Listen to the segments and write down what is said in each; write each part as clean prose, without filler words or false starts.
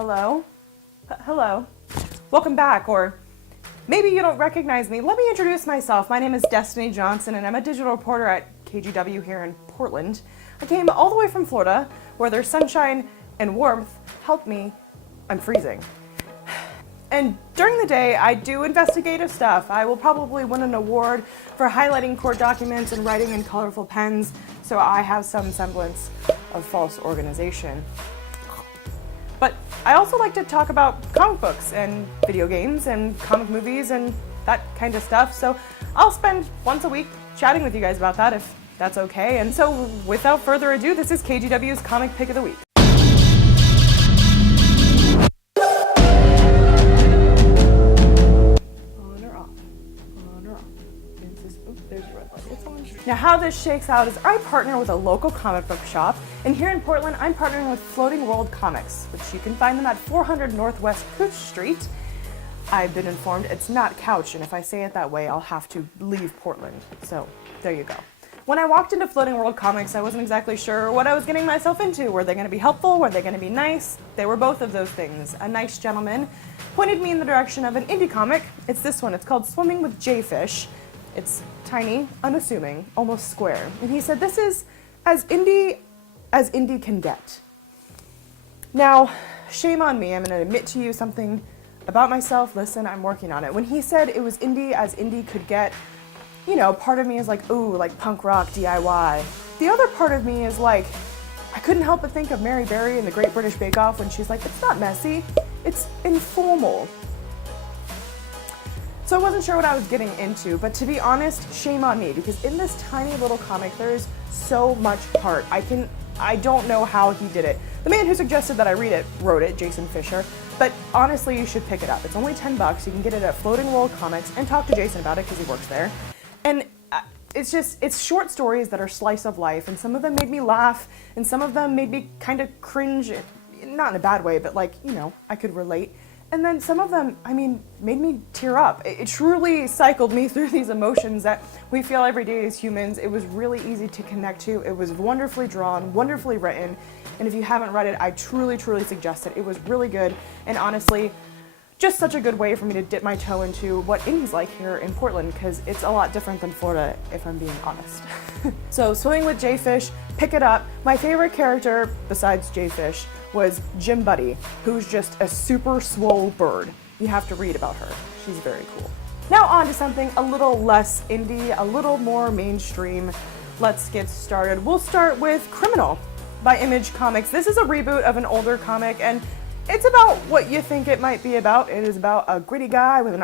Hello? Hello. Welcome back, or maybe you don't recognize me. Let me introduce myself. My name is Destiny Johnson, and I'm a digital reporter at KGW here in Portland. I came all the way from Florida, where there's sunshine and warmth. Help me, I'm freezing. And during the day, I do investigative stuff. I will probably win an award for highlighting court documents and writing in colorful pens, so I have some semblance of false organization. But I also like to talk about comic books and video games and comic movies and that kind of stuff, so I'll spend once a week chatting with you guys about that if that's okay. And so without further ado, this is KGW's Comic Pick of the Week. Now how this shakes out is I partner with a local comic book shop, and here in Portland I'm partnering with Floating World Comics, which you can find them at 400 Northwest Couch Street. I've been informed it's not Couch, and if I say it that way I'll have to leave Portland, so there you go. When I walked into Floating World Comics, I wasn't exactly sure what I was getting myself into. Were they going to be helpful? Were they going to be nice? They were both of those things. A nice gentleman pointed me in the direction of an indie comic. It's this one. It's called Swimming with JFish. It's tiny, unassuming, almost square. And he said, this is as indie can get. Now, shame on me. I'm going to admit to you something about myself. Listen, I'm working on it. When he said it was indie as indie could get, you know, part of me is like, ooh, like punk rock DIY. The other part of me is like, I couldn't help but think of Mary Berry in the Great British Bake Off when she's like, it's not messy, it's informal. So I wasn't sure what I was getting into, but to be honest, shame on me, because in this tiny little comic, there's so much heart. I don't know how he did it. The man who suggested that I read it wrote it, Jason Fischer, but honestly, you should pick it up. It's only $10. You can get it at Floating World Comics and talk to Jason about it because he works there. And it's short stories that are slice of life, and some of them made me laugh, and some of them made me kind of cringe, not in a bad way, but like, you know, I could relate. And then some of them, I mean, made me tear up. It truly cycled me through these emotions that we feel every day as humans. It was really easy to connect to. It was wonderfully drawn, wonderfully written. And if you haven't read it, I truly, truly suggest it. It was really good. And honestly, just such a good way for me to dip my toe into what indie's like here in Portland, because it's a lot different than Florida, if I'm being honest. So Swimming with JFish, pick it up. My favorite character, besides JFish, was Jim Buddy, who's just a super swole bird. You have to read about her. She's very cool. Now on to something a little less indie, a little more mainstream. Let's get started. We'll start with Criminal by Image Comics. This is a reboot of an older comic, and it's about what you think it might be about. It is about a gritty guy with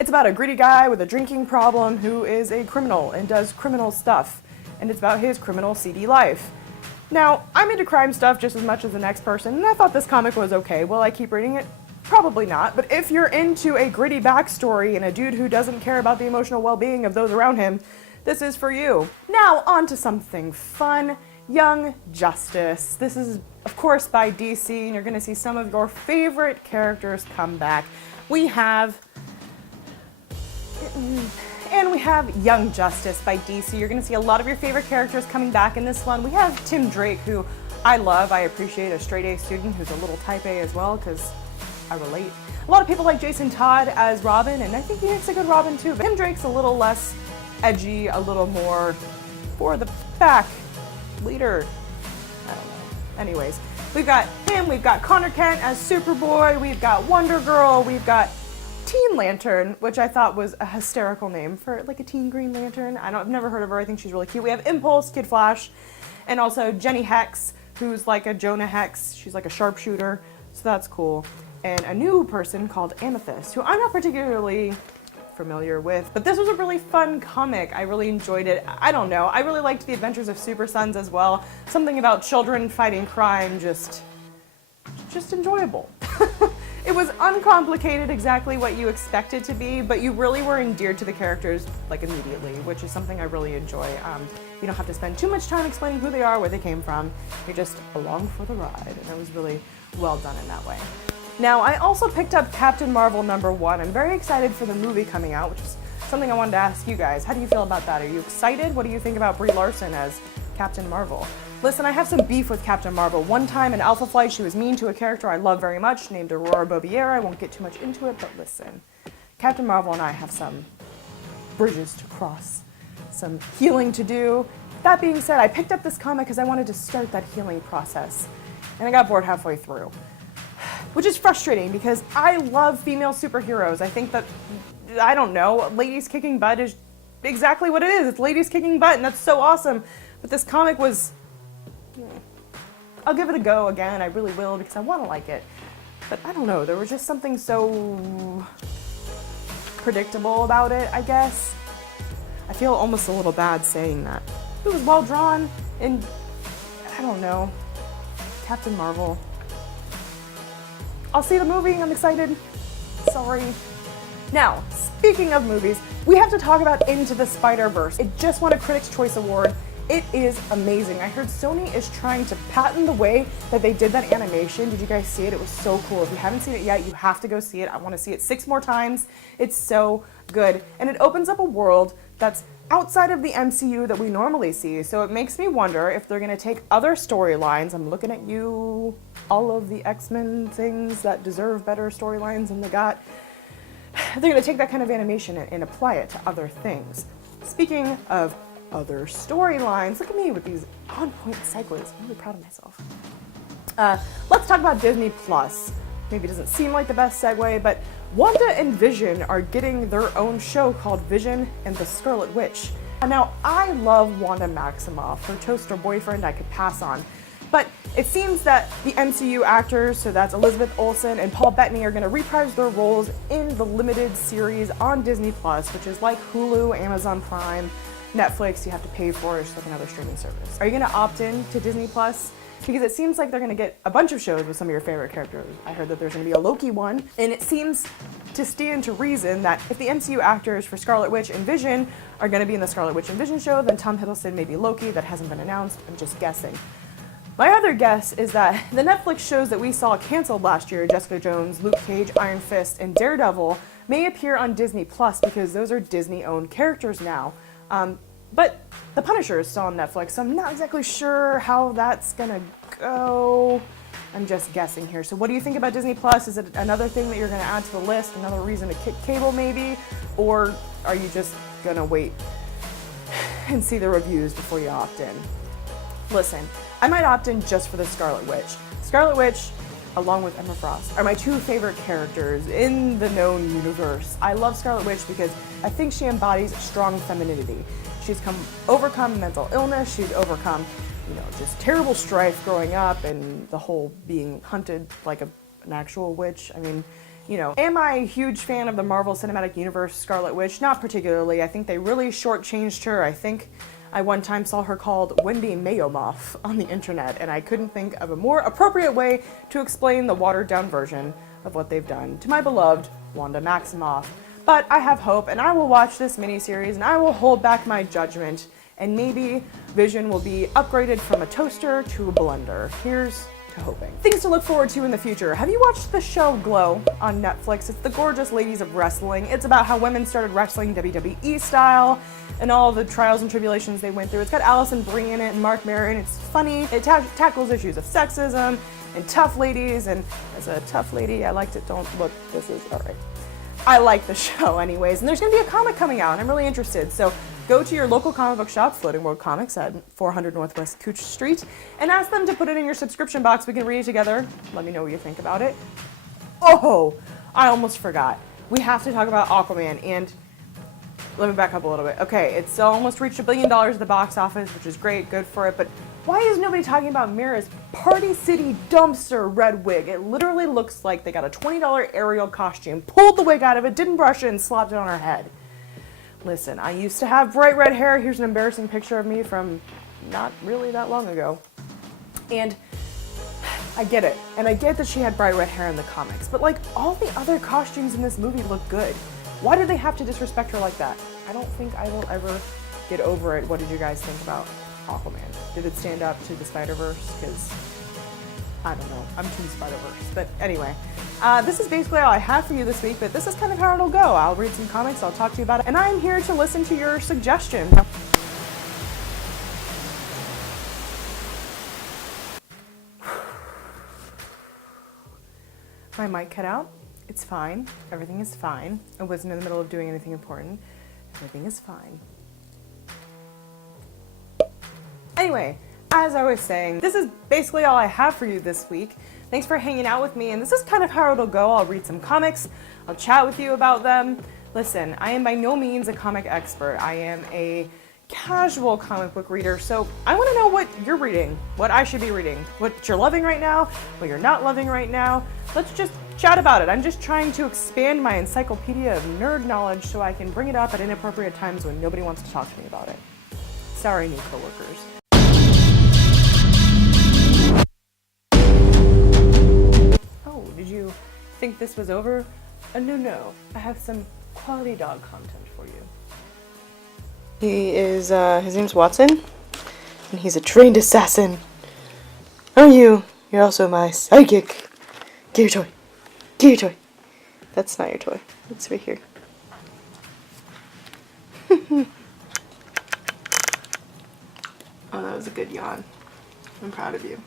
It's about a gritty guy with a drinking problem who is a criminal and does criminal stuff, and it's about his criminal seedy life. Now, I'm into crime stuff just as much as the next person, and I thought this comic was okay. Will I keep reading it? Probably not, but if you're into a gritty backstory and a dude who doesn't care about the emotional well-being of those around him, this is for you. Now, on to something fun. Young Justice. This is, of course, by DC, and you're going to see some of your favorite characters come back. We have Young Justice by DC. You're going to see a lot of your favorite characters coming back in this one. We have Tim Drake, who I love. I appreciate a straight-A student who's a little type A as well, because I relate. A lot of people like Jason Todd as Robin, and I think he makes a good Robin too, but Tim Drake's a little less edgy, a little more for the back leader. I don't know. Anyways, we've got him, we've got Connor Kent as Superboy, we've got Wonder Girl, we've got Teen Lantern, which I thought was a hysterical name for like a teen Green Lantern. I've never heard of her. I think she's really cute. We have Impulse, Kid Flash, and also Jenny Hex, who's like a Jonah Hex. She's like a sharpshooter, so that's cool. And a new person called Amethyst, who I'm not particularly familiar with, but this was a really fun comic. I really enjoyed it. I don't know. I really liked the Adventures of Super Sons as well. Something about children fighting crime, just enjoyable. It was uncomplicated, exactly what you expect it to be, but you really were endeared to the characters like immediately, which is something I really enjoy. You don't have to spend too much time explaining who they are, where they came from. You're just along for the ride, and it was really well done in that way. Now, I also picked up Captain Marvel #1. I'm very excited for the movie coming out, which is something I wanted to ask you guys. How do you feel about that? Are you excited? What do you think about Brie Larson as Captain Marvel? Listen, I have some beef with Captain Marvel. One time in Alpha Flight, she was mean to a character I love very much, named Aurora Bobier. I won't get too much into it, but listen. Captain Marvel and I have some bridges to cross, some healing to do. That being said, I picked up this comic because I wanted to start that healing process, and I got bored halfway through, which is frustrating because I love female superheroes. I think that, I don't know, ladies kicking butt is exactly what it is. It's ladies kicking butt, and that's so awesome. But this comic was, I'll give it a go again. I really will because I want to like it. But I don't know, there was just something so predictable about it, I guess. I feel almost a little bad saying that. It was well drawn, and I don't know, Captain Marvel. I'll see the movie, I'm excited. Sorry. Now, speaking of movies, we have to talk about Into the Spiderverse. It just won a Critics' Choice Award. It is amazing. I heard Sony is trying to patent the way that they did that animation. Did you guys see it? It was so cool. If you haven't seen it yet, you have to go see it. I want to see it 6 more times. It's so good. And it opens up a world that's outside of the MCU that we normally see. So it makes me wonder if they're going to take other storylines. I'm looking at you, all of the X-Men things that deserve better storylines than they got. They're going to take that kind of animation and apply it to other things. Speaking of other storylines, look at me with these on-point segues. I'm really proud of myself. Let's talk about Disney Plus. Maybe it doesn't seem like the best segue, but Wanda and Vision are getting their own show called Vision and the Scarlet Witch. Now, I love Wanda Maximoff. Her toaster boyfriend I could pass on. But it seems that the MCU actors, so that's Elizabeth Olsen and Paul Bettany, are going to reprise their roles in the limited series on Disney Plus, which is like Hulu, Amazon Prime, Netflix. You have to pay for it, it's like another streaming service. Are you going to opt in to Disney Plus? Because it seems like they're going to get a bunch of shows with some of your favorite characters. I heard that there's going to be a Loki one, and it seems to stand to reason that if the MCU actors for Scarlet Witch and Vision are going to be in the Scarlet Witch and Vision show, then Tom Hiddleston may be Loki. That hasn't been announced. I'm just guessing. My other guess is that the Netflix shows that we saw canceled last year, Jessica Jones, Luke Cage, Iron Fist, and Daredevil, may appear on Disney Plus because those are Disney-owned characters now. But The Punisher is still on Netflix, so I'm not exactly sure how that's gonna go. I'm just guessing here. So what do you think about Disney Plus? Is it another thing that you're gonna add to the list? Another reason to kick cable maybe? Or are you just gonna wait and see the reviews before you opt in? Listen, I might opt in just for the Scarlet Witch. Scarlet Witch, along with Emma Frost, are my 2 favorite characters in the known universe. I love Scarlet Witch because I think she embodies strong femininity. She's overcome mental illness, she's overcome, just terrible strife growing up and the whole being hunted like an actual witch. I mean, am I a huge fan of the Marvel Cinematic Universe Scarlet Witch? Not particularly. I think they really shortchanged her. I think I one time saw her called Wendy Mayomoff on the internet, and I couldn't think of a more appropriate way to explain the watered-down version of what they've done to my beloved Wanda Maximoff. But I have hope, and I will watch this miniseries, and I will hold back my judgment, and maybe Vision will be upgraded from a toaster to a blender. Here's to hoping. Things to look forward to in the future. Have you watched the show Glow on Netflix? It's the gorgeous ladies of wrestling. It's about how women started wrestling WWE style and all the trials and tribulations they went through. It's got Allison Brie in it and Mark Mera, and it's funny. It tackles issues of sexism and tough ladies, and as a tough lady, I liked it. Don't look, this is, all right. I like the show anyways, and there's going to be a comic coming out, and I'm really interested. So go to your local comic book shop, Floating World Comics at 400 Northwest Cooch Street, and ask them to put it in your subscription box. We can read it together. Let me know what you think about it. Oh, I almost forgot. We have to talk about Aquaman, and let me back up a little bit. Okay, it's almost reached $1 billion at the box office, which is great, good for it, but why is nobody talking about Mera's Party City dumpster red wig? It literally looks like they got a $20 Ariel costume, pulled the wig out of it, didn't brush it, and slapped it on her head. Listen, I used to have bright red hair. Here's an embarrassing picture of me from not really that long ago. And I get it. And I get that she had bright red hair in the comics. But like, all the other costumes in this movie look good. Why did they have to disrespect her like that? I don't think I will ever get over it. What did you guys think about Aquaman? Did it stand up to the Spiderverse? Because I don't know. I'm Team Spiderverse. But anyway, this is basically all I have for you this week, but this is kind of how it'll go. I'll read some comics, I'll talk to you about it, and I'm here to listen to your suggestions. My mic cut out. It's fine. Everything is fine. I wasn't in the middle of doing anything important. Everything is fine. Anyway, as I was saying, this is basically all I have for you this week. Thanks for hanging out with me, and this is kind of how it'll go. I'll read some comics, I'll chat with you about them. Listen, I am by no means a comic expert. I am a casual comic book reader, so I want to know what you're reading, what I should be reading, what you're loving right now, what you're not loving right now. Let's just chat about it. I'm just trying to expand my encyclopedia of nerd knowledge so I can bring it up at inappropriate times when nobody wants to talk to me about it. Sorry, new coworkers. Oh, did you think this was over? No. I have some quality dog content for you. He is, his name's Watson, and he's a trained assassin. Oh, you're also my psychic. Get your toy. Get your toy. That's not your toy. It's right here. Oh, that was a good yawn. I'm proud of you.